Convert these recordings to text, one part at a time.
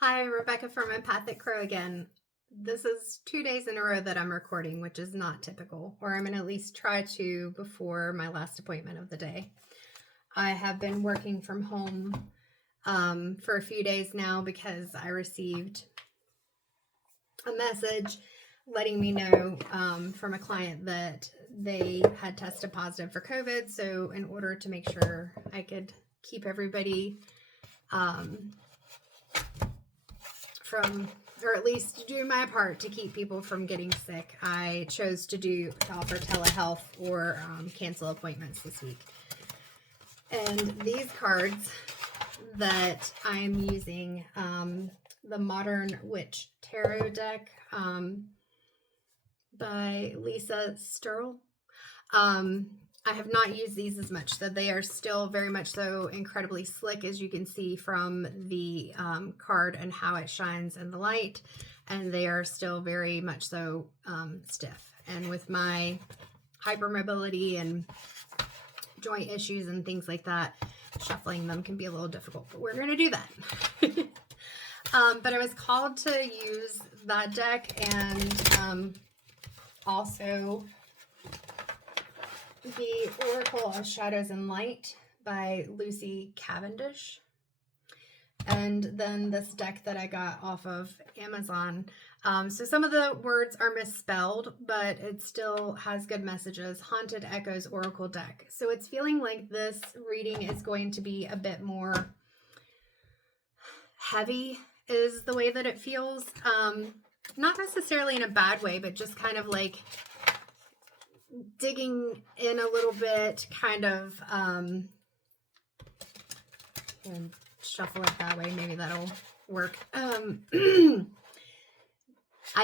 Hi, Rebecca from Empathic Crow again. This is 2 days in a row that I'm recording, which is not typical, or I'm going to at least try to before my last appointment of the day. I have been working from home for a few days now because I received a message letting me know from a client that they had tested positive for COVID. So, in order to make sure I could keep everybody from, or at least do my part to keep people from getting sick, I chose to offer telehealth or cancel appointments this week. And these cards that I'm using, the Modern Witch Tarot deck by Lisa Sturl. I have not used these as much, so they are still very much so incredibly slick, as you can see from the card and how it shines in the light, and they are still very much so stiff. And with my hypermobility and joint issues and things like that, shuffling them can be a little difficult, but we're going to do that. But I was called to use that deck and also the Oracle of Shadows and Light by Lucy Cavendish. And then this deck that I got off of Amazon. So some of the words are misspelled, but it still has good messages. Haunted Echoes Oracle deck. So it's feeling like this reading is going to be a bit more heavy, is the way that it feels. Not necessarily in a bad way, but just kind of like digging in a little bit, kind of, and shuffle it that way. Maybe that'll work. I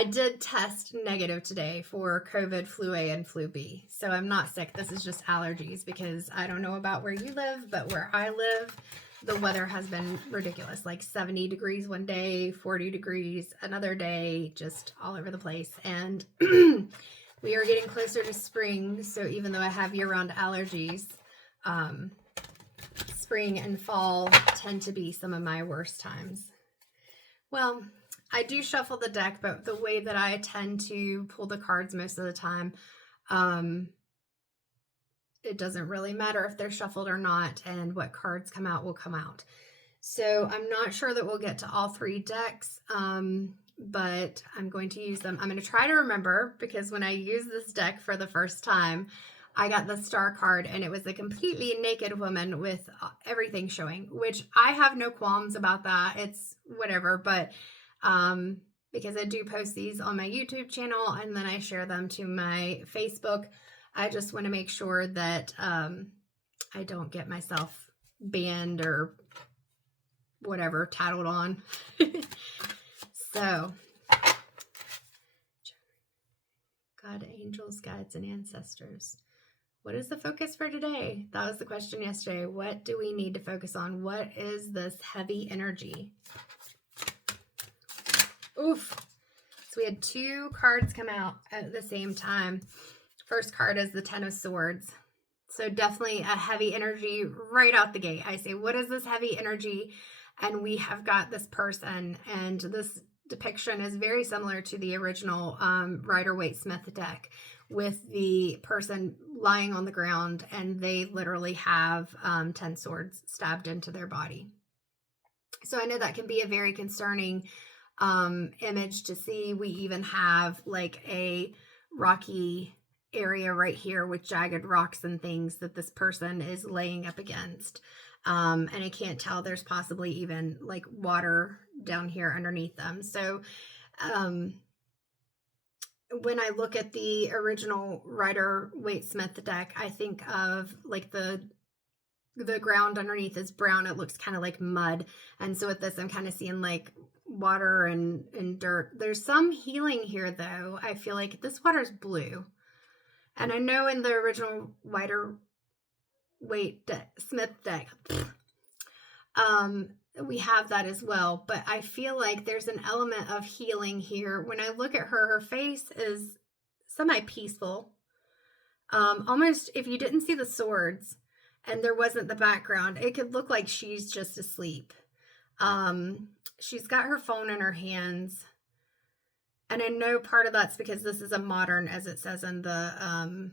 did test negative today for COVID, flu A, and flu B. So I'm not sick. This is just allergies, because I don't know about where you live, but where I live, the weather has been ridiculous. Like 70 degrees one day, 40 degrees another day, just all over the place. And we are getting closer to spring, so even though I have year-round allergies, spring and fall tend to be some of my worst times. Well, I do shuffle the deck, but the way that I tend to pull the cards most of the time, it doesn't really matter if they're shuffled or not, and what cards come out will come out. So I'm not sure that we'll get to all three decks, but I'm going to use them. I'm going to try to remember, because when I used this deck for the first time, I got the star card, and it was a completely naked woman with everything showing, which I have no qualms about that. It's whatever, but because I do post these on my YouTube channel and then I share them to my Facebook, I just want to make sure that I don't get myself banned or whatever, tattled on. So, God, angels, guides, and ancestors. What is the focus for today? That was the question yesterday. What do we need to focus on? What is this heavy energy? Oof. So we had two cards come out at the same time. First card is the Ten of Swords. So definitely a heavy energy right out the gate. I say, what is this heavy energy? And we have got this person, and this depiction is very similar to the original Rider-Waite-Smith deck, with the person lying on the ground, and they literally have 10 swords stabbed into their body. So I know that can be a very concerning image to see. We even have like a rocky area right here with jagged rocks and things that this person is laying up against. And I can't tell, there's possibly even like water down here underneath them. So when I look at the original Rider-Waite-Smith deck, I think of like the ground underneath is brown. It looks kind of like mud. And so with this, I'm kind of seeing like water and dirt. There's some healing here, though. I feel like this water's blue. And I know in the original Rider-Waite-Smith deck, we have that as well. But I feel like there's an element of healing here. When I look at her, her face is semi-peaceful. Almost, if you didn't see the swords and there wasn't the background, it could look like she's just asleep. she's got her phone in her hands. And I know part of that's because this is a modern, as it says in the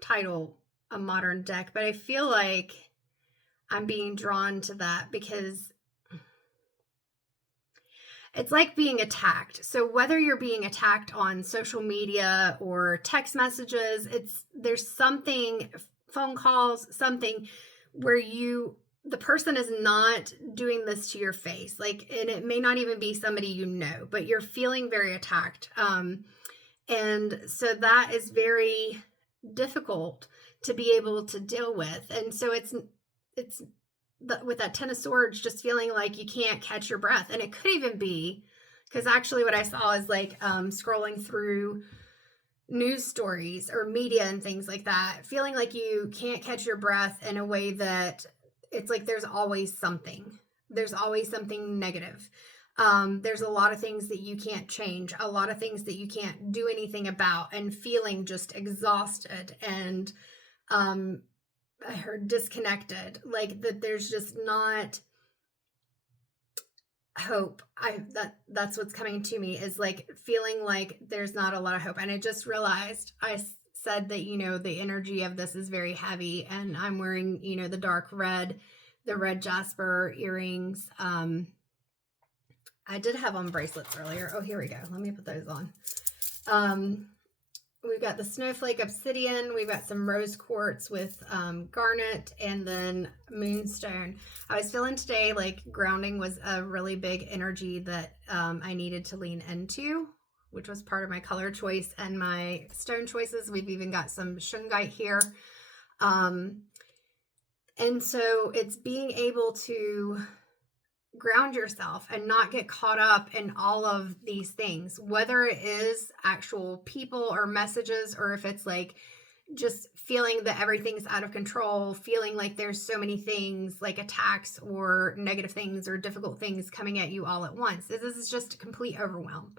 title, a modern deck. But I feel like I'm being drawn to that because it's like being attacked. So whether you're being attacked on social media or text messages, there's something, phone calls, something where the person is not doing this to your face. Like, and it may not even be somebody you know, but you're feeling very attacked. And so that is very difficult to be able to deal with. And so it's with that Ten of Swords, just feeling like you can't catch your breath. And it could even be because actually what I saw is like scrolling through news stories or media and things like that, feeling like you can't catch your breath in a way that it's like there's always something. There's always something negative. There's a lot of things that you can't change, a lot of things that you can't do anything about, and feeling just exhausted and I heard disconnected, like that there's just not hope. That's what's coming to me, is like feeling like there's not a lot of hope. And I just realized I said that, the energy of this is very heavy, and I'm wearing, the dark red, the red jasper earrings. I did have on bracelets earlier. Oh, here we go. Let me put those on. We've got the snowflake obsidian. We've got some rose quartz with garnet, and then moonstone. I was feeling today like grounding was a really big energy that I needed to lean into, which was part of my color choice and my stone choices. We've even got some shungite here. And so it's being able to ground yourself and not get caught up in all of these things, whether it is actual people or messages, or if it's like just feeling that everything's out of control, feeling like there's so many things like attacks or negative things or difficult things coming at you all at once. This is just a complete overwhelm.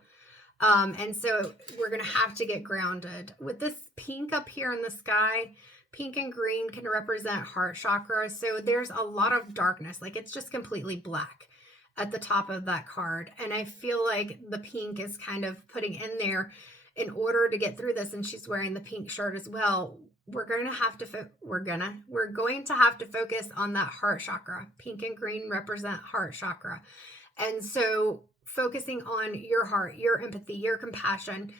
And so we're going to have to get grounded. With this pink up here in the sky, pink and green can represent heart chakra. So there's a lot of darkness, like it's just completely black at the top of that card. And I feel like the pink is kind of putting in there in order to get through this. And she's wearing the pink shirt as well. We're going to have to, we're going to have to focus on that heart chakra. Pink and green represent heart chakra. And so focusing on your heart, your empathy, your compassion,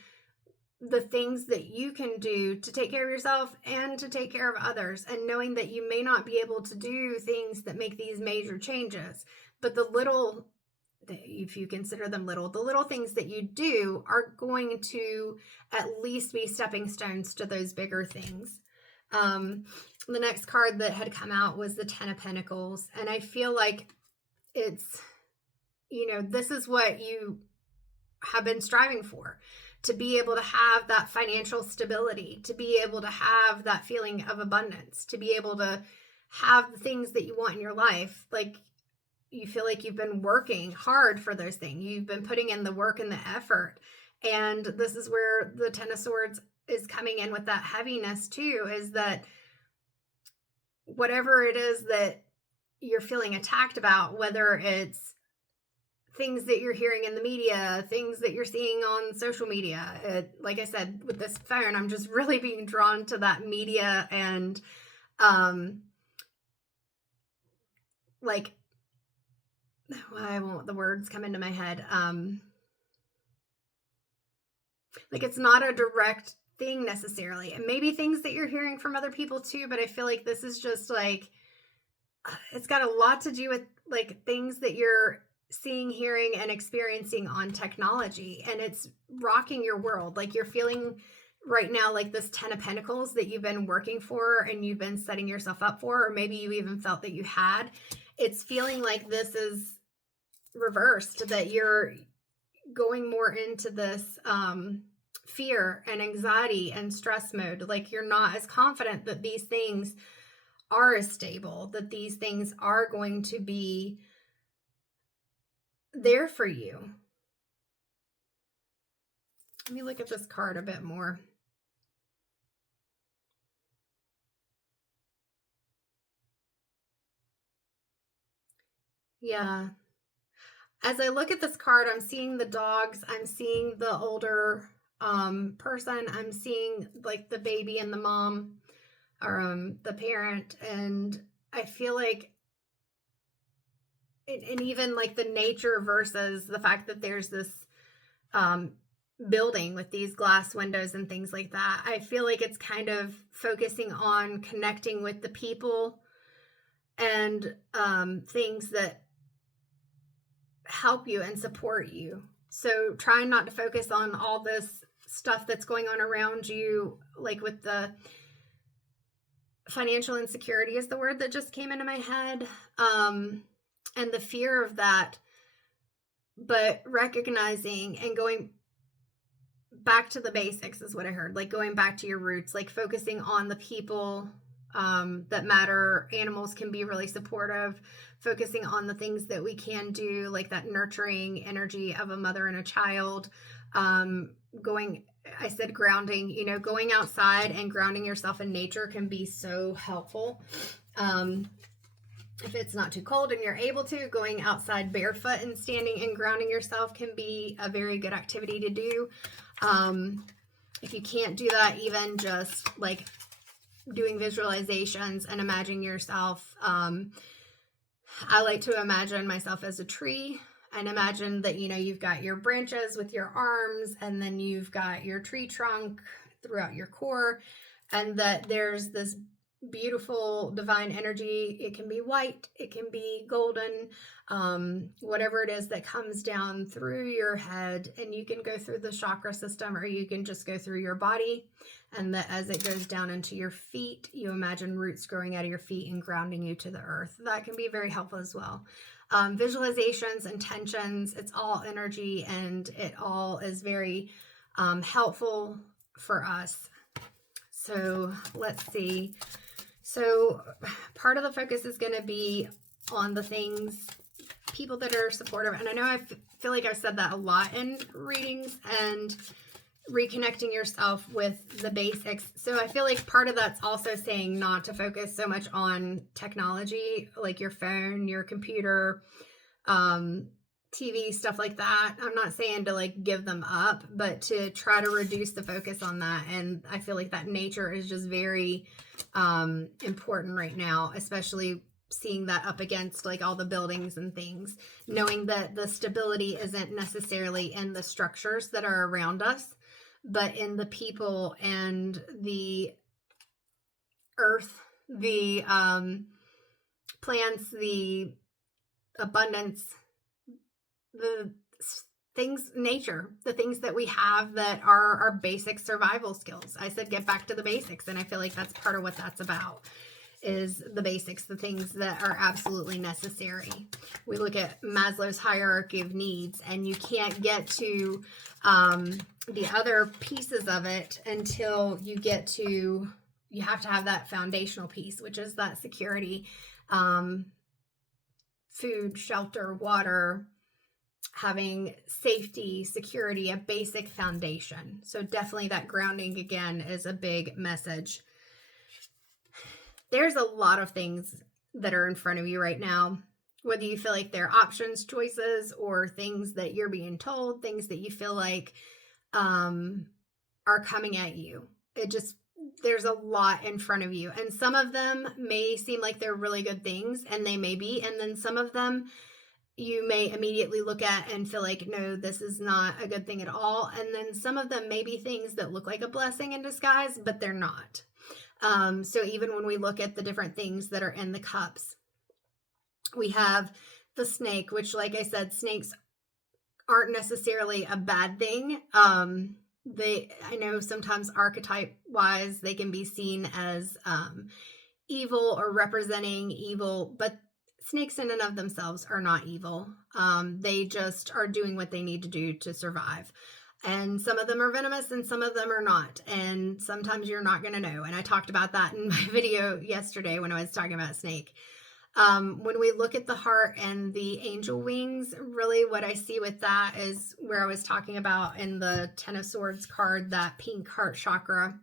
the things that you can do to take care of yourself and to take care of others, and knowing that you may not be able to do things that make these major changes, but the little, if you consider them little, the little things that you do are going to at least be stepping stones to those bigger things. The next card that had come out was the Ten of Pentacles, and I feel like it's, this is what you have been striving for, to be able to have that financial stability, to be able to have that feeling of abundance, to be able to have the things that you want in your life. Like, you feel like you've been working hard for those things. You've been putting in the work and the effort. And this is where the Ten of Swords is coming in with that heaviness too, is that whatever it is that you're feeling attacked about, whether it's things that you're hearing in the media, things that you're seeing on social media. Like I said, with this phone, I'm just really being drawn to that media and like, I won't, the words come into my head. Like, it's not a direct thing necessarily. And maybe things that you're hearing from other people too, but I feel like this is just like, it's got a lot to do with like things that you're seeing, hearing, and experiencing on technology, and it's rocking your world. Like, you're feeling right now like this Ten of Pentacles that you've been working for and you've been setting yourself up for, or maybe you even felt that you had. It's feeling like this is reversed, that you're going more into this fear and anxiety and stress mode. Like, you're not as confident that these things are as stable, that these things are going to be there for you. Let me look at this card a bit more. Yeah. as I look at this card, I'm seeing the dogs, I'm seeing the older person, I'm seeing like the baby and the mom, or the parent, and I feel like and even like the nature versus the fact that there's this um building with these glass windows and things like that. I feel like it's kind of focusing on connecting with the people and things that help you and support you. So trying not to focus on all this stuff that's going on around you, like with the financial insecurity is the word that just came into my head, and the fear of that, but recognizing and going back to the basics is what I heard, like going back to your roots, like focusing on the people that matter. Animals can be really supportive, focusing on the things that we can do, like that nurturing energy of a mother and a child. Going, I said grounding, going outside and grounding yourself in nature can be so helpful. If it's not too cold and you're able to, going outside barefoot and standing and grounding yourself can be a very good activity to do. If you can't do that, even just like doing visualizations and imagining yourself. I like to imagine myself as a tree and imagine that, you've got your branches with your arms, and then you've got your tree trunk throughout your core, and that there's this beautiful divine energy. It can be white, it can be golden, whatever it is that comes down through your head, and you can go through the chakra system, or you can just go through your body, and that as it goes down into your feet, you imagine roots growing out of your feet and grounding you to the earth. That can be very helpful as well. Visualizations, intentions, it's all energy, and it all is very helpful for us. So let's see. So part of the focus is going to be on the things, people that are supportive. And I know I feel like I've said that a lot in readings, and reconnecting yourself with the basics. So I feel like part of that's also saying not to focus so much on technology, like your phone, your computer, TV, stuff like that. I'm not saying to like give them up, but to try to reduce the focus on that. And I feel like that nature is just very important right now, especially seeing that up against like all the buildings and things, knowing that the stability isn't necessarily in the structures that are around us, but in the people and the earth, the plants, the abundance, the things, nature, the things that we have that are our basic survival skills. I said get back to the basics, and I feel like that's part of what that's about, is the basics, the things that are absolutely necessary. We look at Maslow's hierarchy of needs, and you can't get to the other pieces of it until you get to, you have to have that foundational piece, which is that security, food, shelter, water, having safety, security, a basic foundation. So definitely that grounding again is a big message. There's a lot of things that are in front of you right now, whether you feel like they're options, choices, or things that you're being told, things that you feel like are coming at you. There's a lot in front of you, and some of them may seem like they're really good things, and they may be, and then some of them you may immediately look at and feel like, no, this is not a good thing at all. And then some of them may be things that look like a blessing in disguise, but they're not. So even when we look at the different things that are in the cups, we have the snake, which, like I said, snakes aren't necessarily a bad thing. I know sometimes archetype wise, they can be seen as evil or representing evil, but snakes in and of themselves are not evil. They just are doing what they need to do to survive. And some of them are venomous and some of them are not. And sometimes you're not going to know. And I talked about that in my video yesterday when I was talking about snake. When we look at the heart and the angel wings, really what I see with that is where I was talking about in the Ten of Swords card, that pink heart chakra.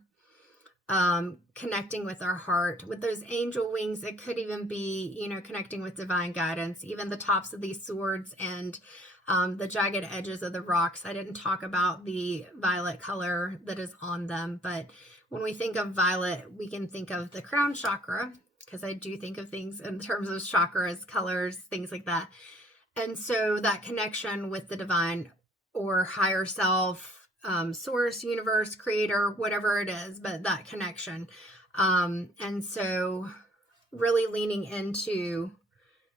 connecting with our heart. With those angel wings, it could even be, connecting with divine guidance. Even the tops of these swords and the jagged edges of the rocks. I didn't talk about the violet color that is on them, but when we think of violet, we can think of the crown chakra, because I do think of things in terms of chakras, colors, things like that. And so that connection with the divine or higher self, source, universe, creator, whatever it is, but that connection. And so really leaning into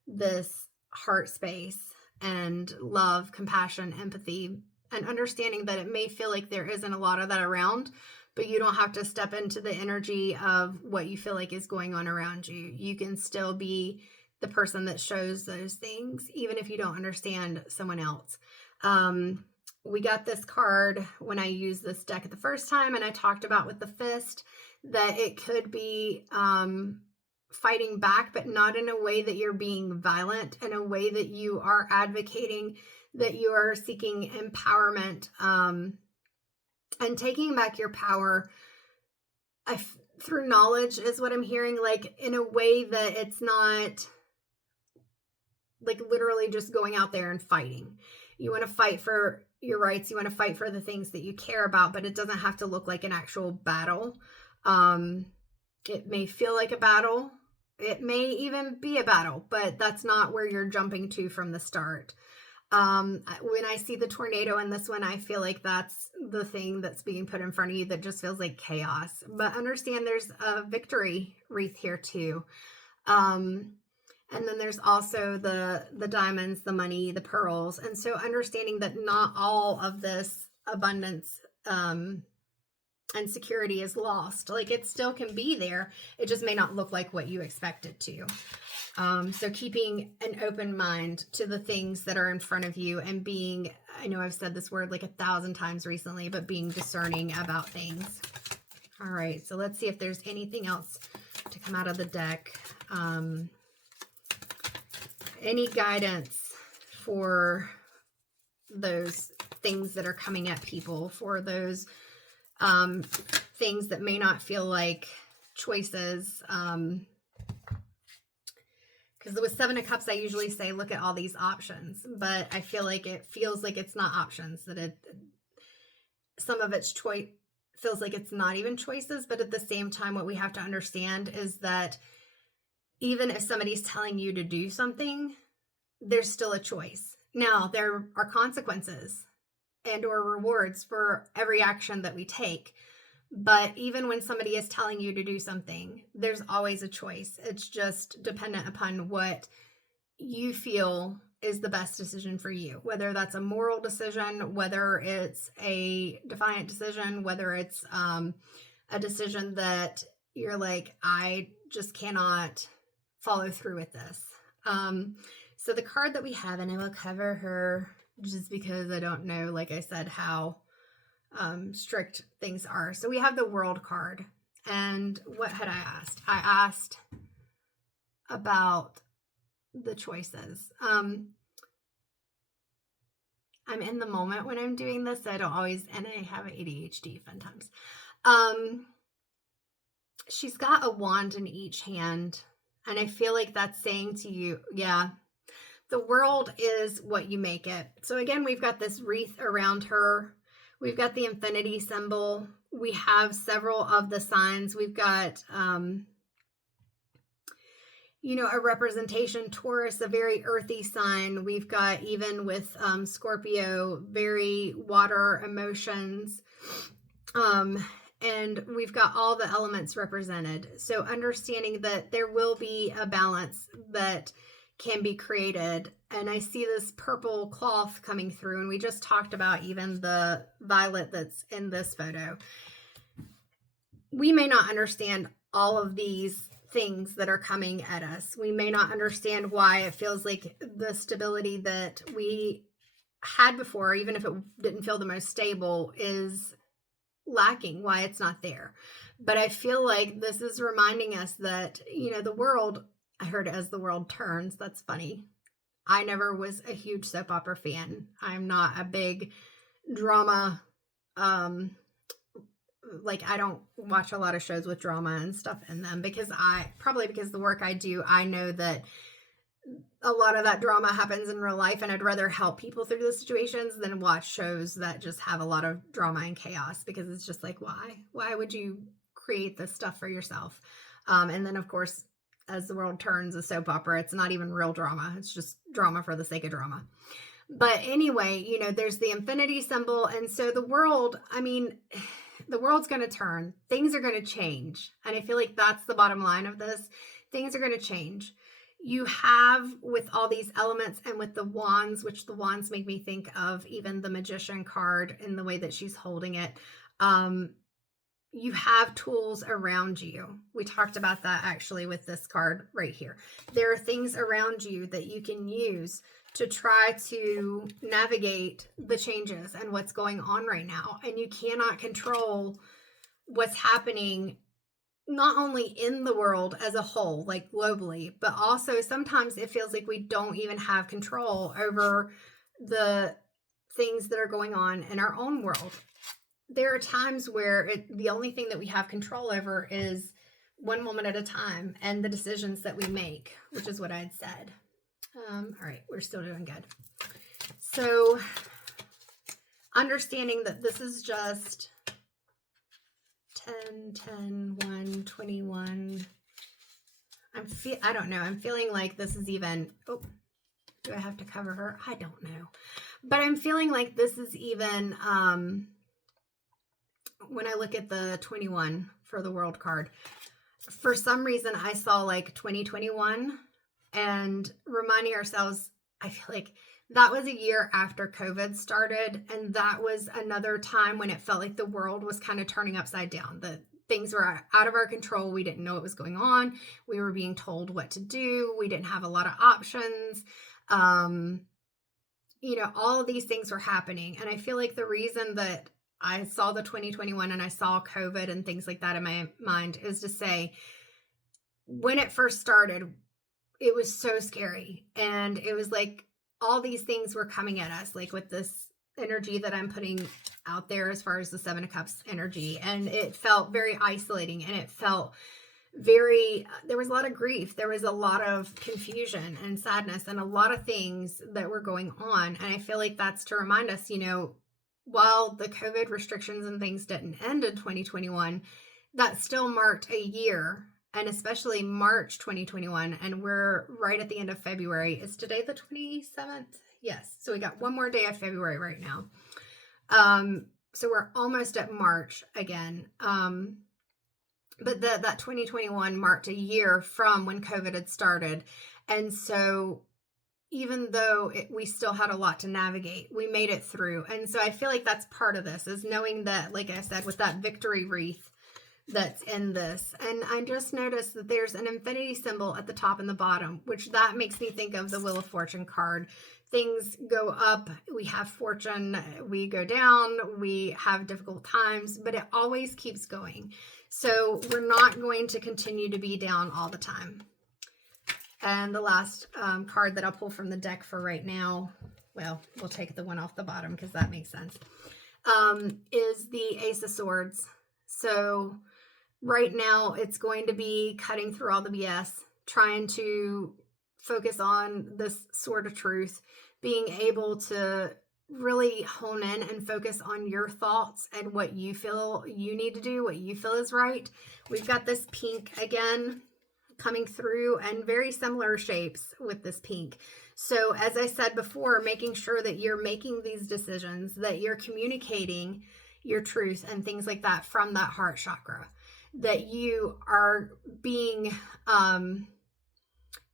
this heart space and love, compassion, empathy, and understanding that it may feel like there isn't a lot of that around, but you don't have to step into the energy of what you feel like is going on around you. You can still be the person that shows those things, even if you don't understand someone else. We got this card when I used this deck the first time, and I talked about with the fist that it could be fighting back, but not in a way that you're being violent, in a way that you are advocating, that you are seeking empowerment, and taking back your power through knowledge is what I'm hearing, like in a way that it's not like literally just going out there and fighting. You want to fight for your rights. You want to fight for the things that you care about, but it doesn't have to look like an actual battle. It may feel like a battle. It may even be a battle, but that's not where you're jumping to from the start. When I see the tornado in this one, I feel like that's the thing that's being put in front of you that just feels like chaos. But understand there's a victory wreath here too. And then there's also the diamonds, the money, the pearls. And so understanding that not all of this abundance and security is lost. Like it still can be there. It just may not look like what you expect it to. So keeping an open mind to the things that are in front of you and being, I know I've said this word like 1,000 times recently, but being discerning about things. All right, so let's see if there's anything else to come out of the deck. Any guidance for those things that are coming at people, for those things that may not feel like choices. Because with Seven of Cups, I usually say, look at all these options, but I feel like it feels like it's not options, that some of it's choice feels like it's not even choices. But at the same time, what we have to understand is that even if somebody's telling you to do something, there's still a choice. Now, there are consequences and or rewards for every action that we take. But even when somebody is telling you to do something, there's always a choice. It's just dependent upon what you feel is the best decision for you, whether that's a moral decision, whether it's a defiant decision, whether it's a decision that you're like, I just cannot follow through with this. So the card that we have, and I will cover her just because I don't know, like I said, how strict things are. So we have the World card. And what had I asked? I asked about the choices. I'm in the moment when I'm doing this. I don't always, and I have ADHD fun times. She's got a wand in each hand. And I feel like that's saying to you, yeah, the world is what you make it. So again, we've got this wreath around her. We've got the infinity symbol. We have several of the signs. We've got, a representation, Taurus, a very earthy sign. We've got, even with Scorpio, very water emotions. And we've got all the elements represented. So understanding that there will be a balance that can be created. And I see this purple cloth coming through, and we just talked about even the violet that's in this photo. We may not understand all of these things that are coming at us. We may not understand why it feels like the stability that we had before, even if it didn't feel the most stable, is lacking, why it's not there. But I feel like this is reminding us that, the world, I heard as the world turns. That's funny. I never was a huge soap opera fan. I'm not a big drama like, I don't watch a lot of shows with drama and stuff in them because the work I do, I know that a lot of that drama happens in real life, and I'd rather help people through those situations than watch shows that just have a lot of drama and chaos, because it's just like, why would you create this stuff for yourself? And then of course, as the world turns, a soap opera, it's not even real drama, it's just drama for the sake of drama. But anyway, there's the infinity symbol, and so the world's going to turn, things are going to change, and I feel like that's the bottom line of this. Things are going to change. You have, with all these elements and with the wands, which the wands make me think of even the magician card in the way that she's holding it. You have tools around you. We talked about that actually with this card right here. There are things around you that you can use to try to navigate the changes and what's going on right now. And you cannot control what's happening not only in the world as a whole, like globally, but also sometimes it feels like we don't even have control over the things that are going on in our own world. There are times where the only thing that we have control over is one moment at a time and the decisions that we make, which is what I'd said. All right, we're still doing good. So understanding that this is just 10, 10, 1, 21. I don't know. I'm feeling like this is even, do I have to cover her? I don't know. But I'm feeling like this is even, when I look at the 21 for the world card, for some reason I saw like 2021, and reminding ourselves, I feel like that was a year after COVID started, and that was another time when it felt like the world was kind of turning upside down. The things were out of our control. We didn't know what was going on. We were being told what to do. We didn't have a lot of options. All of these things were happening. And I feel like the reason that I saw the 2021 and I saw COVID and things like that in my mind is to say, when it first started, it was so scary. And it was like all these things were coming at us, like with this energy that I'm putting out there as far as the Seven of Cups energy. And it felt very isolating, and it felt there was a lot of grief. There was a lot of confusion and sadness and a lot of things that were going on. And I feel like that's to remind us, while the COVID restrictions and things didn't end in 2021, that still marked a year, and especially March 2021. And we're right at the end of February. Is today the 27th? Yes. So we got one more day of February right now. So we're almost at March again. But that 2021 marked a year from when COVID had started. And so even though we still had a lot to navigate, we made it through. And so I feel like that's part of this, is knowing that, like I said, with that victory wreath that's in this. And I just noticed that there's an infinity symbol at the top and the bottom, which that makes me think of the Wheel of Fortune card. Things go up, we have fortune, we go down, we have difficult times, but it always keeps going. So we're not going to continue to be down all the time. And the last card that I'll pull from the deck for right now, well, we'll take the one off the bottom because that makes sense, is the Ace of Swords. So right now it's going to be cutting through all the BS, trying to focus on this sword of truth, being able to really hone in and focus on your thoughts and what you feel you need to do, what you feel is right. We've got this pink again coming through, and very similar shapes with this pink. So as I said before, making sure that you're making these decisions, that you're communicating your truth and things like that from that heart chakra, that you are being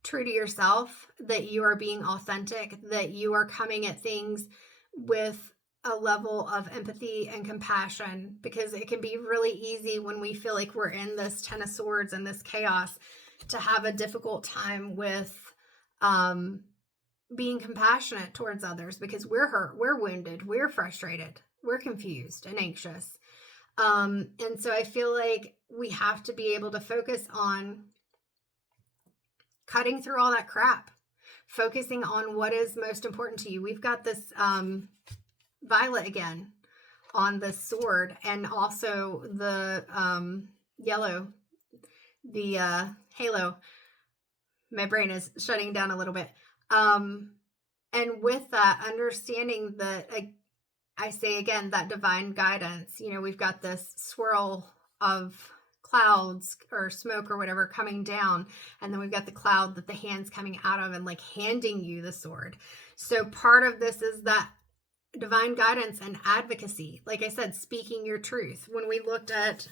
true to yourself, that you are being authentic, that you are coming at things with a level of empathy and compassion, because it can be really easy when we feel like we're in this Ten of Swords and this chaos to have a difficult time with being compassionate towards others, because we're hurt, we're wounded, we're frustrated, we're confused and anxious. And so I feel like we have to be able to focus on cutting through all that crap, focusing on what is most important to you. We've got this Violet again on the sword, and also the yellow, the halo. My brain is shutting down a little bit. And with that, understanding that, I say again, that divine guidance, we've got this swirl of clouds or smoke or whatever coming down, and then we've got the cloud that the hand's coming out of and like handing you the sword. So part of this is that divine guidance and advocacy. Like I said, speaking your truth. When we looked at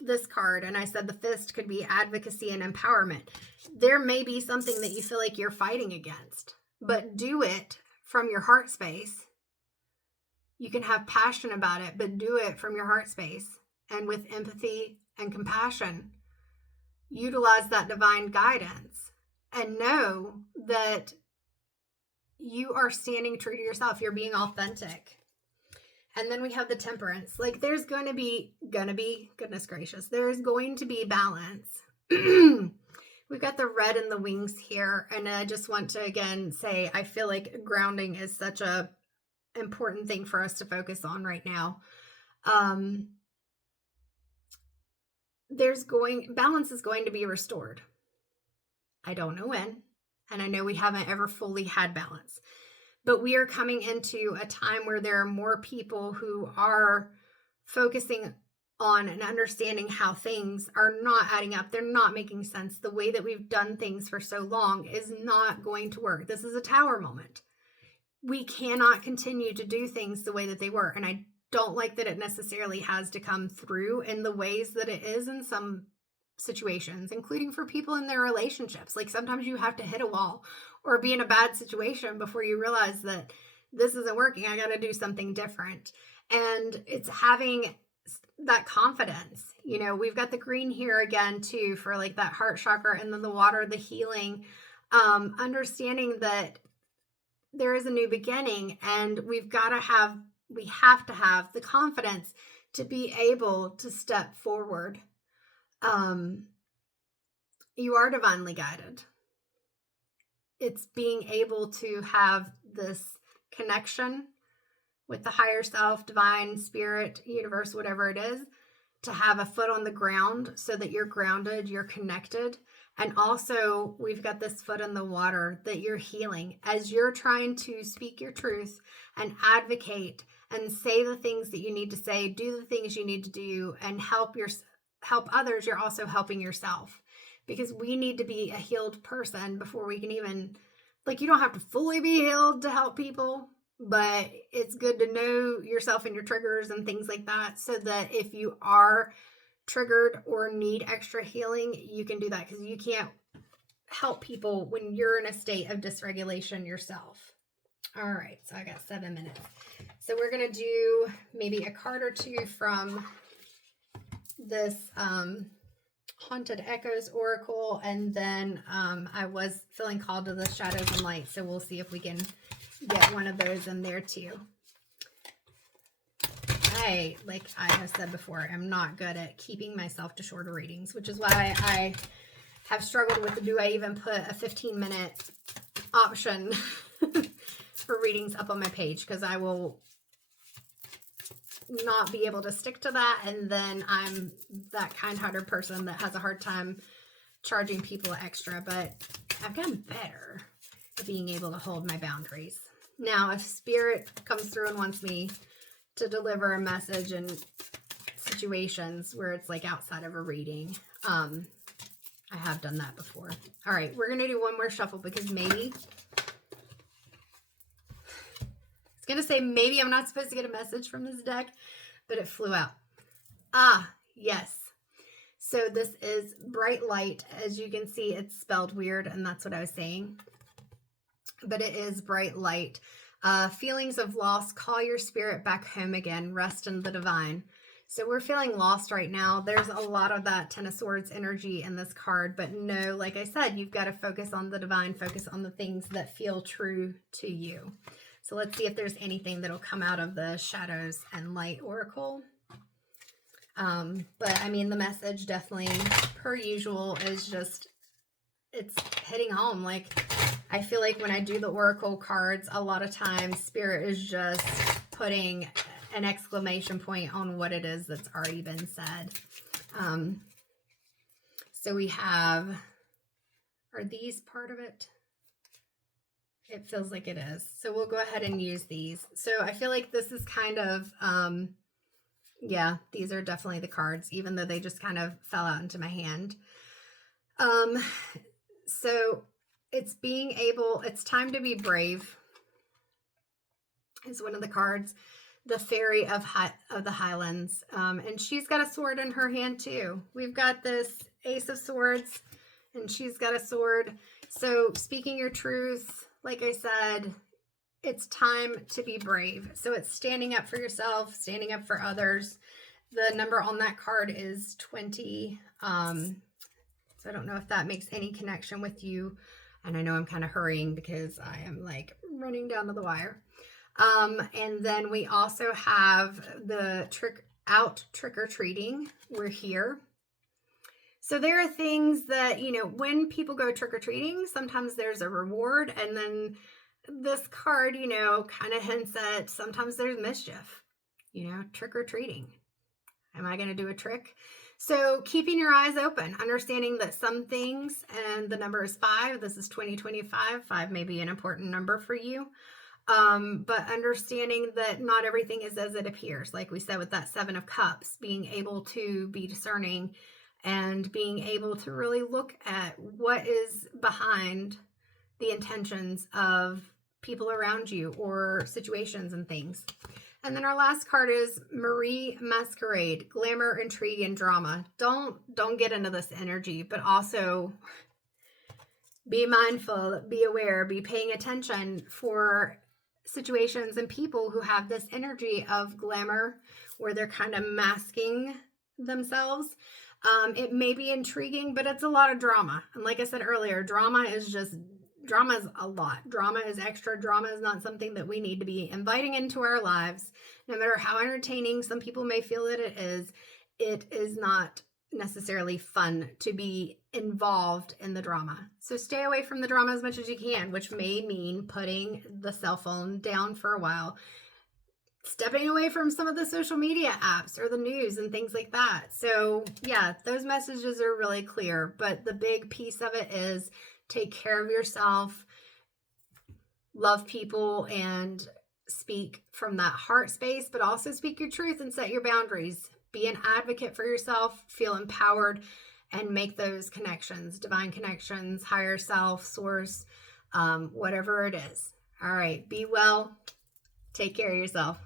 this card and I said the fist could be advocacy and empowerment, there may be something that you feel like you're fighting against, but do it from your heart space. You can have passion about it, but do it from your heart space and with empathy and compassion. Utilize that divine guidance and know that you are standing true to yourself. You're being authentic. And then we have the temperance. Like there's going to be, goodness gracious, there's going to be balance. We've got the red in the wings here. And I just want to again say, I feel like grounding is such a important thing for us to focus on right now. Balance is going to be restored. I don't know when, and I know we haven't ever fully had balance, but we are coming into a time where there are more people who are focusing on and understanding how things are not adding up. They're not making sense. The way that we've done things for so long is not going to work. This is a tower moment. We cannot continue to do things the way that they were. And I don't like that it necessarily has to come through in the ways that it is in some situations, including for people in their relationships. Like sometimes you have to hit a wall or be in a bad situation before you realize that this isn't working. I got to do something different. And it's having that confidence. We've got the green here again too for like that heart chakra, and then the water, the healing, understanding that there is a new beginning, and we have to have the confidence to be able to step forward. You are divinely guided. It's being able to have this connection with the higher self, divine, spirit, universe, whatever it is, to have a foot on the ground so that you're grounded, you're connected. And also we've got this foot in the water that you're healing as you're trying to speak your truth and advocate and say the things that you need to say, do the things you need to do, and help others. You're also helping yourself, because we need to be a healed person before we can even, you don't have to fully be healed to help people, but it's good to know yourself and your triggers and things like that, so that if you are triggered or need extra healing, you can do that, because you can't help people when you're in a state of dysregulation yourself. All right, so I got 7 minutes. So we're going to do maybe a card or two from this Haunted Echoes Oracle, and then I was feeling called to the Shadows and Light, so we'll see if we can get one of those in there too. Like I have said before, I'm not good at keeping myself to shorter readings, which is why I have struggled with do I even put a 15-minute option for readings up on my page, because I will not be able to stick to that, and then I'm that kind-hearted person that has a hard time charging people extra. But I've gotten better at being able to hold my boundaries. Now, if Spirit comes through and wants me to deliver a message in situations where it's like outside of a reading, I have done that before. All right, we're gonna do one more shuffle, because maybe gonna say maybe I'm not supposed to get a message from this deck, but it flew out. Yes. So this is Bright Light. As you can see, it's spelled weird, and that's what I was saying, but it is Bright Light. Feelings of loss, call your spirit back home again, rest in the divine. So we're feeling lost right now. There's a lot of that Ten of Swords energy in this card, but no, like I said, you've got to focus on the divine, focus on the things that feel true to you. So let's see if there's anything that'll come out of the Shadows and Light Oracle. But I mean, the message definitely, per usual, is just, it's hitting home. Like, I feel like when I do the Oracle cards, a lot of times Spirit is just putting an exclamation point on what it is that's already been said. So we have, are these part of it? It feels like it is. So we'll go ahead and use these. So I feel like this is kind of, yeah, these are definitely the cards, even though they just kind of fell out into my hand. So it's being able, it's time to be brave is one of the cards. The Fairy of the Highlands. And she's got a sword in her hand too. We've got this Ace of Swords and she's got a sword. So speaking your truth, like I said, it's time to be brave. So it's standing up for yourself, standing up for others. The number on that card is 20. So I don't know if that makes any connection with you. And I know I'm kind of hurrying because I am like running down to the wire. And then we also have the trick-or-treating. We're here. So there are things that, you know, when people go trick-or-treating, sometimes there's a reward. And then this card, you know, kind of hints at sometimes there's mischief, you know, trick-or-treating. Am I going to do a trick? So keeping your eyes open, understanding that some things, and the number is 5. This is 2025. 5 may be an important number for you. But understanding that not everything is as it appears. Like we said with that 7 of Cups, being able to be discerning and being able to really look at what is behind the intentions of people around you or situations and things. And then our last card is Marie Masquerade, glamour, intrigue, and drama. Don't get into this energy, but also be mindful, be aware, be paying attention for situations and people who have this energy of glamour where they're kind of masking themselves. It may be intriguing, but it's a lot of drama. And like I said earlier, drama is a lot. Drama is extra. Drama is not something that we need to be inviting into our lives. No matter how entertaining some people may feel that it is not necessarily fun to be involved in the drama. So stay away from the drama as much as you can, which may mean putting the cell phone down for a while, stepping away from some of the social media apps or the news and things like that. So yeah, those messages are really clear, but the big piece of it is take care of yourself, love people, and speak from that heart space, but also speak your truth and set your boundaries. Be an advocate for yourself, feel empowered, and make those connections, divine connections, higher self, source, whatever it is. All right, be well. Take care of yourself.